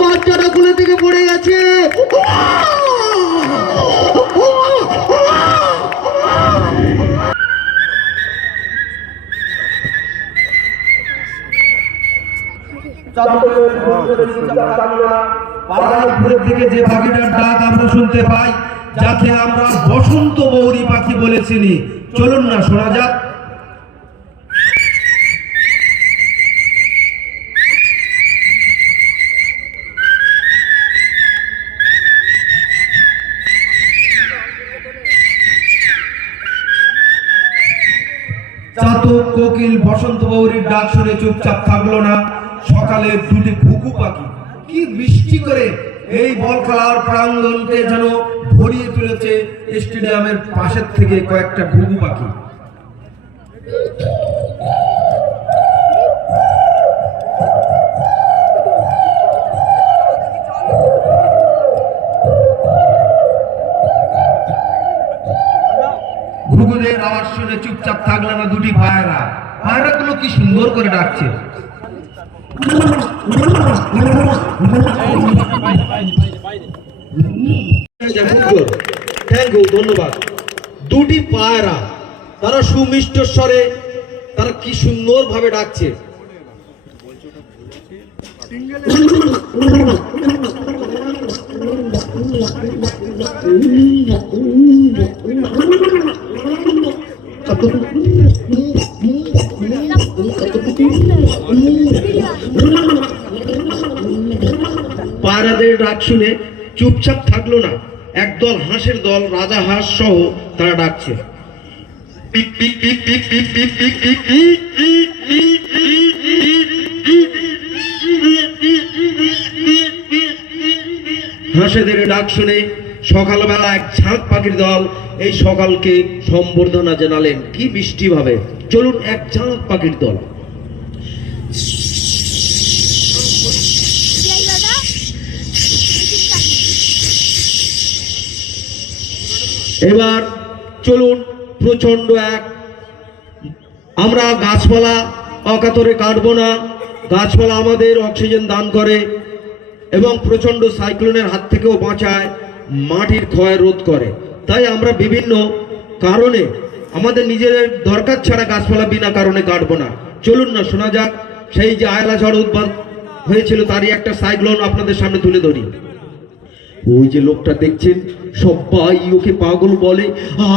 বাচ্চাটা কোলে থেকে পড়ে গেছে। যে পাখিটার ডাক আমরা শুনতে পাই যাকে আমরা বসন্ত মৌরি পাখি বলে চিনি। চলুন না, শোনা যাক। চাতক, কোকিল, বসন্ত বৌরির ডাক শুনে চুপচাপ থাকল না। সকালে দুটি ঘুঘু পাখি। কি বৃষ্টি করে এই বল খেলার প্রাঙ্গনকে যেন ভরিয়ে তুলেছে স্টেডিয়ামের পাশের থেকে কয়েকটা ঘুঘু পাখি। আওয়াজ শুনে চুপচাপ থাকল না দুটি পায়রা পায়রাগুলো কি সুন্দর করে ডাকছে। থ্যাংক ইউ ধন্যবাদ। দুটি পায়রা তারা সুমিষ্ট স্বরে তারা কি সুন্দর ভাবে ডাকছে পায়রাদের ডাক শুনে চুপচাপ থাকল না একদল হাঁসের দল রাজা হাঁস সহ তারা ডাকছে হাঁসেদের ডাক শুনে সকালবেলা এক ঝাঁক পাখির দল এই সকালকে সম্বর্ধনা জানালেন। কি বৃষ্টি ভাবে। চলুন এক ঝাঁক পাখির দল। এবার চলুন প্রচণ্ড এক আমরা গাছপালা অকাতরে কাটব না। গাছপালা আমাদের অক্সিজেন দান করে এবং প্রচণ্ড সাইক্লোনের হাত থেকেও বাঁচায়। মাটির ক্ষয় রোধ করে। তাই আমরা বিভিন্ন কারণে আমাদের নিজেদের দরকার ছাড়া গাছপালা বিনা কারণে কাটবো না। চলুন না, শোনা যাক। সেই যে আয়লা ঝড় উদ্ভব হয়েছিল, তারই একটা সাইক্লোন আপনাদের সামনে তুলে ধরি। ওই যে লোকটা দেখছেন সবাই ওকে পাগল বলে।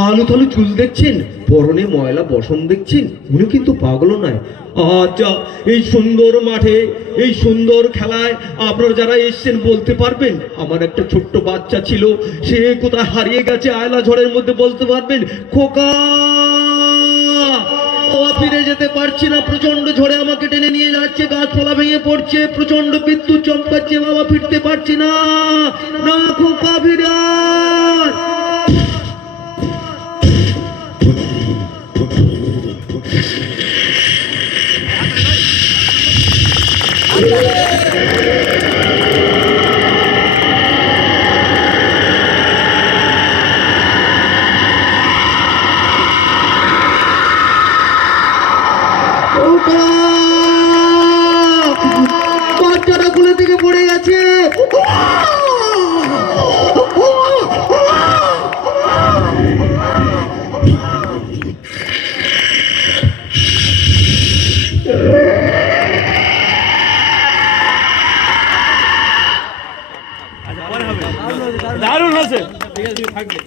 আলো তালু চুল দেখছেন, পরনে ময়লা বসন দেখছেন, উনি কিন্তু পাগলও নয়। আচ্ছা এই সুন্দর মাঠে, এই সুন্দর খেলায় আপনারা যারা এসছেন বলতে পারবেন, আমার একটা ছোট্ট বাচ্চা ছিল, সে কোথায় হারিয়ে গেছে আয়লা ঝড়ের মধ্যে বলতে পারবেন, খোকা! ফিরে যেতে পারছি না প্রচণ্ড ঝড়ে আমাকে টেনে নিয়ে যাচ্ছে গাছপালা ভেঙে পড়ছে প্রচণ্ড বিদ্যুৎ চমকাচ্ছে বাবা ফিরতে পারছি না আয়। বাচ্চাটা কুলে থেকে পড়ে গেছে। দারুণ হয়েছে। ঠিক আছে থাকবে